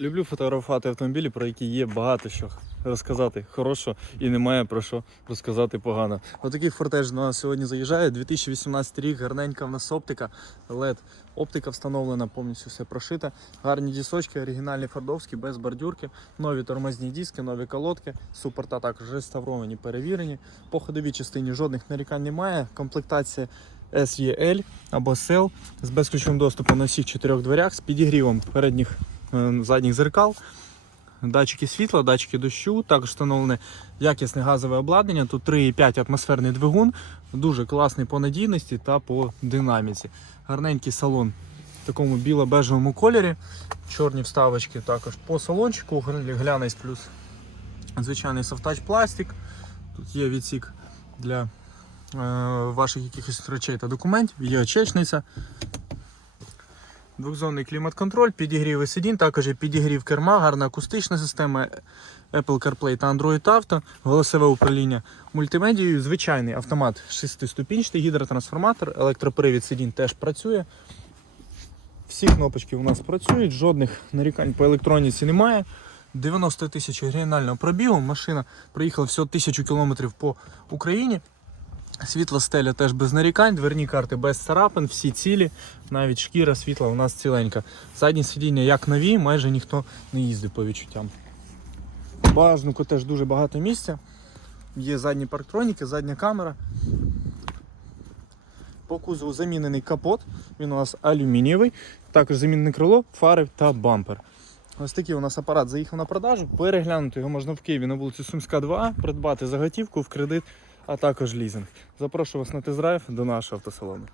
Люблю фотографувати автомобілі, про які є багато що розказати хорошого і немає про що розказати погано. Отакий фортеж до нас сьогодні заїжджає. 2018 рік, гарненька в нас оптика, LED. Оптика встановлена, повністю все прошита. Гарні дісочки, оригінальні фордовські, без бордюрки, нові тормозні диски, нові колодки. Супорта також реставровані, перевірені. По ходовій частині жодних нарікань немає. Комплектація SEL або SEL з безключовим доступом на всіх чотирьох дверях, з підігрівом передніх задніх зеркал, датчики світла, датчики дощу, також встановлене якісне газове обладнання. Тут 3,5 атмосферний двигун, дуже класний по надійності та по динаміці. Гарненький салон в такому біло-бежевому кольорі, чорні вставочки також по салончику, глянець плюс звичайний софтач пластик. Тут є відсік для е, ваших якихось речей та документів, є очечниця. Двохзонний клімат-контроль, підігрів сидінь, також підігрів керма, гарна акустична система Apple CarPlay та Android Auto, голосове управління мультимедією, звичайний автомат 6-ступінчатий, гідротрансформатор, електропривід сидінь теж працює. Всі кнопочки у нас працюють, жодних нарікань по електроніці немає. 90 тисяч оригінального пробігу. Машина проїхала всього 1000 км по Україні. Світла стеля теж без нарікань, дверні карти без царапин, всі цілі, навіть шкіра світла у нас ціленька. Задні сидіння як нові, майже ніхто не їздив по відчуттям. В багажнику теж дуже багато місця. Є задні парктроніки, задня камера. По кузову замінений капот, він у нас алюмінієвий, також замінене крило, фари та бампер. Ось такий у нас апарат заїхав на продажу. Переглянути його можна в Києві на вулиці Сумська, 2, придбати заготівку в кредит, а також лізинг. Запрошую вас на тест-драйв до нашого автосалону.